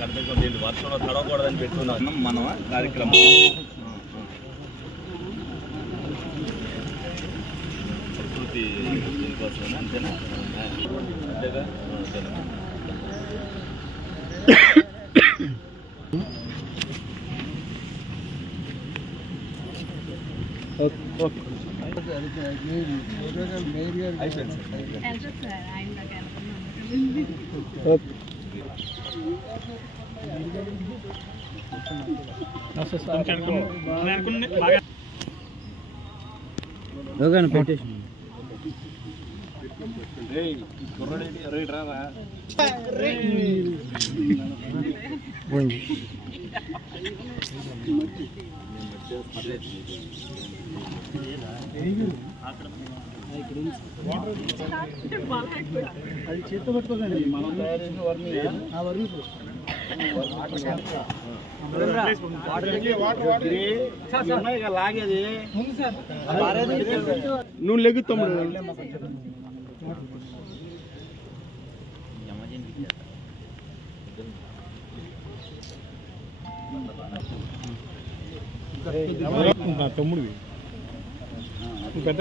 వర్షంలో తడవకూడదని పెట్టుకున్నాం మనం కార్యక్రమం. ప్రకృతి దీనికోసమేనా? అంతేనా? అంతేగా? అది చేతితో పట్టుకోకండి. మనం తయారు చేసిన వర్మి లాగేది నువ్వు లెగ్గు తమ్ముడు. తమ్ముడు పెద్ద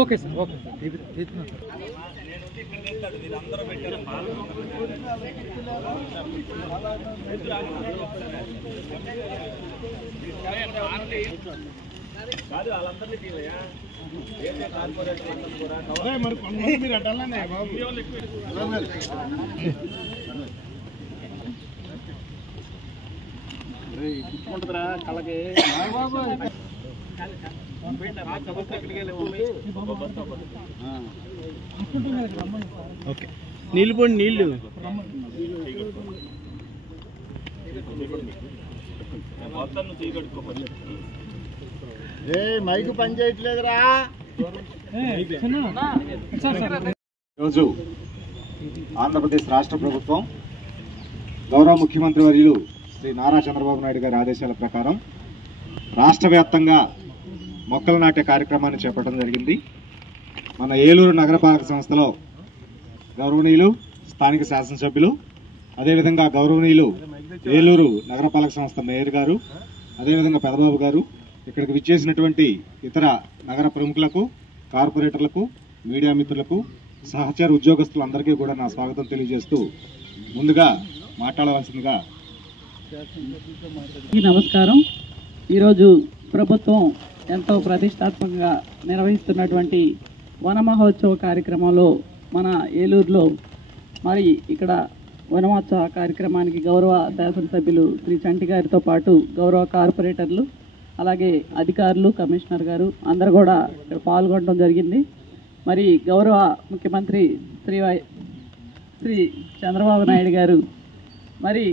ఓకే సార్, ఓకే కాదు వాళ్ళందరినీ మరి కొంతమంది మీరు అడ్డాలనే బాబు. కూర్చుకుంటుందిరా కళ్ళకి. ఓకే, నీళ్ళు పోండి, నీళ్ళు. మైకు పని చేయట్లేదురా. ఈరోజు ఆంధ్రప్రదేశ్ రాష్ట్ర ప్రభుత్వం గౌరవ ముఖ్యమంత్రి వర్యులు శ్రీ నారా చంద్రబాబు నాయుడు గారి ఆదేశాల ప్రకారం రాష్ట్ర వ్యాప్తంగా మొక్కలు నాటే కార్యక్రమాన్ని చేపట్టడం జరిగింది. మన ఏలూరు నగరపాలక సంస్థలో గౌరవనీయులు స్థానిక శాసనసభ్యులు, అదేవిధంగా గౌరవనీయులు ఏలూరు నగరపాలక సంస్థ మేయర్ గారు, అదేవిధంగా పెదబాబు గారు, ఇక్కడికి విచ్చేసినటువంటి ఇతర నగర ప్రముఖులకు, కార్పొరేటర్లకు, మీడియా మిత్రులకు, సహచర ఉద్యోగస్తులందరికీ కూడా నా స్వాగతం తెలియజేస్తూ ముందుగా మాట్లాడవలసిందిగా. నమస్కారం. ఈరోజు ప్రభుత్వం ఎంతో ప్రతిష్టాత్మకంగా నిర్వహిస్తున్నటువంటి వన మహోత్సవ కార్యక్రమంలో మన ఏలూరులో మరి ఇక్కడ వనమహోత్సవ కార్యక్రమానికి గౌరవ శాసనసభ్యులు శ్రీ చంటి గారితో పాటు గౌరవ కార్పొరేటర్లు, అలాగే అధికారులు, కమిషనర్ గారు అందరు కూడా ఇక్కడ పాల్గొనడం జరిగింది. మరి గౌరవ ముఖ్యమంత్రి శ్రీ చంద్రబాబు నాయుడు గారు మరి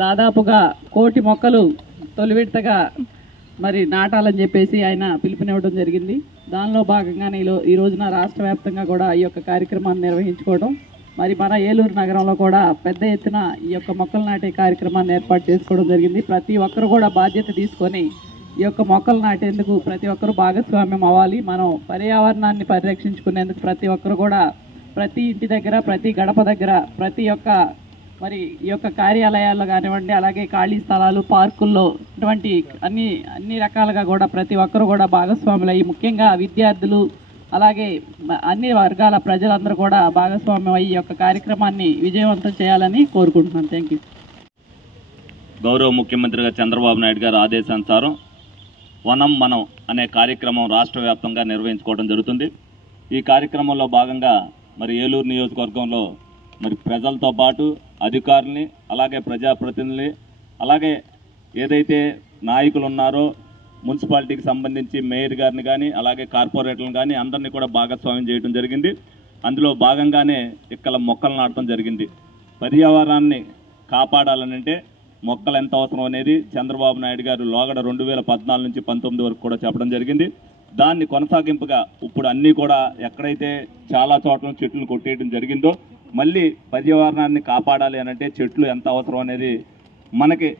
దాదాపుగా 1 కోటి మొక్కలు తొలి విడతగా మరి నాటాలని చెప్పేసి ఆయన పిలుపునివ్వడం జరిగింది. దానిలో భాగంగానే ఈ రోజున రాష్ట్ర వ్యాప్తంగా కూడా ఈ యొక్క కార్యక్రమాన్ని నిర్వహించుకోవడం, మరి మన ఏలూరు నగరంలో కూడా పెద్ద ఎత్తున ఈ యొక్క మొక్కలు నాటే కార్యక్రమాన్ని ఏర్పాటు చేసుకోవడం జరిగింది. ప్రతి ఒక్కరు కూడా బాధ్యత తీసుకొని ఈ యొక్క మొక్కలు నాటేందుకు ప్రతి ఒక్కరు భాగస్వామ్యం అవ్వాలి. మనం పర్యావరణాన్ని పరిరక్షించుకునేందుకు ప్రతి ఒక్కరు కూడా ప్రతి ఇంటి దగ్గర, ప్రతి గడప దగ్గర, ప్రతి ఒక్క మరి ఈ యొక్క కార్యాలయాల్లో కానివ్వండి, అలాగే ఖాళీ స్థలాలు, పార్కుల్లో ఇటువంటి అన్ని రకాలుగా కూడా ప్రతి ఒక్కరు కూడా భాగస్వాములు అయ్యి, ముఖ్యంగా విద్యార్థులు అలాగే అన్ని వర్గాల ప్రజలందరూ కూడా భాగస్వామ్యం అయ్యి ఈ యొక్క కార్యక్రమాన్ని విజయవంతం చేయాలని కోరుకుంటున్నాను. Thank you. గౌరవ ముఖ్యమంత్రిగా చంద్రబాబు నాయుడు గారి ఆదేశానుసారం వనం మనం అనే కార్యక్రమం రాష్ట్ర వ్యాప్తంగా నిర్వహించుకోవడం జరుగుతుంది. ఈ కార్యక్రమంలో భాగంగా మరి ఏలూరు నియోజకవర్గంలో మరి ప్రజలతో పాటు అధికారుల్ని, అలాగే ప్రజాప్రతినిధుల్ని, అలాగే ఏదైతే నాయకులు ఉన్నారో మున్సిపాలిటీకి సంబంధించి మేయర్ గారిని కానీ అలాగే కార్పొరేటర్లను కానీ అందరినీ కూడా భాగస్వామ్యం చేయడం జరిగింది. అందులో భాగంగానే ఇక్కడ మొక్కలు నాటడం జరిగింది. పర్యావరణాన్ని కాపాడాలనంటే మొక్కలు ఎంత అవసరం అనేది చంద్రబాబు నాయుడు గారు లోగడ 2014 నుంచి 19 వరకు కూడా చెప్పడం జరిగింది. దాన్ని కొనసాగింపుగా ఇప్పుడు అన్నీ కూడా ఎక్కడైతే చాలా చోట్ల చెట్లు కొట్టేయడం జరిగిందో మళ్ళీ పర్యావరణాన్ని కాపాడాలి అనంటే చెట్లు ఎంత అవసరం అనేది మనకి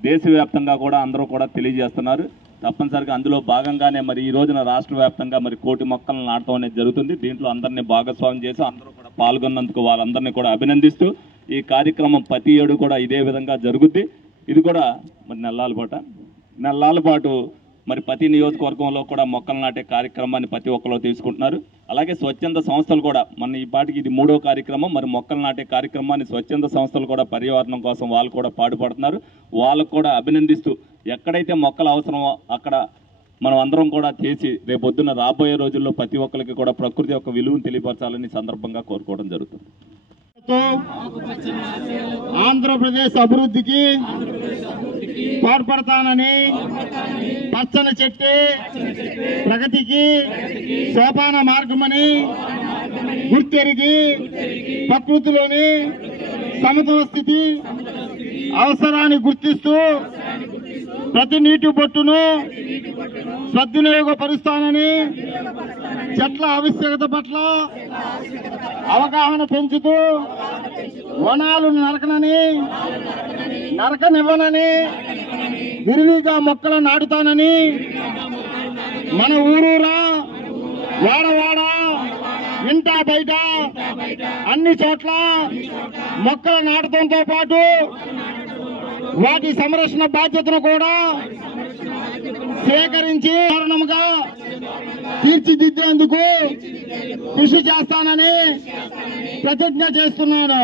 దేశవ్యాప్తంగా కూడా అందరూ కూడా తెలియజేస్తున్నారు. తప్పనిసరిగా అందులో భాగంగానే మరి ఈ రోజున రాష్ట్ర వ్యాప్తంగా మరి 1 కోటి మొక్కలను నాటడం అనేది జరుగుతుంది. దీంట్లో అందరినీ భాగస్వామ్యం చేసి అందరూ కూడా పాల్గొన్నందుకు వాళ్ళందరినీ కూడా అభినందిస్తూ ఈ కార్యక్రమం ప్రతి ఏడు కూడా ఇదే విధంగా జరుగుద్ది. ఇది కూడా మరి నెలల పాటు మరి ప్రతి నియోజకవర్గంలో కూడా మొక్కలు నాటే కార్యక్రమాన్ని ప్రతి ఒక్కరు తీసుకుంటున్నారు. అలాగే స్వచ్ఛంద సంస్థలు కూడా మన ఈ పాటికి ఇది 3వ కార్యక్రమం. మరి మొక్కలు నాటే కార్యక్రమాన్ని స్వచ్ఛంద సంస్థలు కూడా పర్యావరణం కోసం వాళ్ళు కూడా పాటుపడుతున్నారు. వాళ్ళకు కూడా అభినందిస్తూ ఎక్కడైతే మొక్కలు అవసరమో అక్కడ మనం అందరం కూడా చేసి రేపొద్దున రాబోయే రోజుల్లో ప్రతి ఒక్కరికి కూడా ప్రకృతి యొక్క విలువను తెలియపరచాలని సందర్భంగా కోరుకోవడం జరుగుతుంది. ఆంధ్రప్రదేశ్ అభివృద్ధికి తోడ్పడతానని పచ్చని చెట్టు ప్రగతికి సోపాన మార్గమని గుర్తెరిగి ప్రకృతిలోని సమతుల స్థితి అవసరాన్ని గుర్తిస్తూ ప్రతి నీటి బొట్టును సద్వినియోగపరుస్తానని చెట్ల ఆవశ్యకత పట్ల అవగాహన పెంచుతూ వనాలు నరకనివ్వనని విరివిగా మొక్కలు నాటుతానని మన ఊరూరా వాడవాడ ఇంటా బయట అన్ని చోట్ల మొక్కలు నాటడంతో పాటు వాటి సంరక్షణ బాధ్యతను కూడా సేకరించి కారణంగా తీర్చిదిద్దేందుకు కృషి చేస్తానని ప్రతిజ్ఞ చేస్తున్నాను.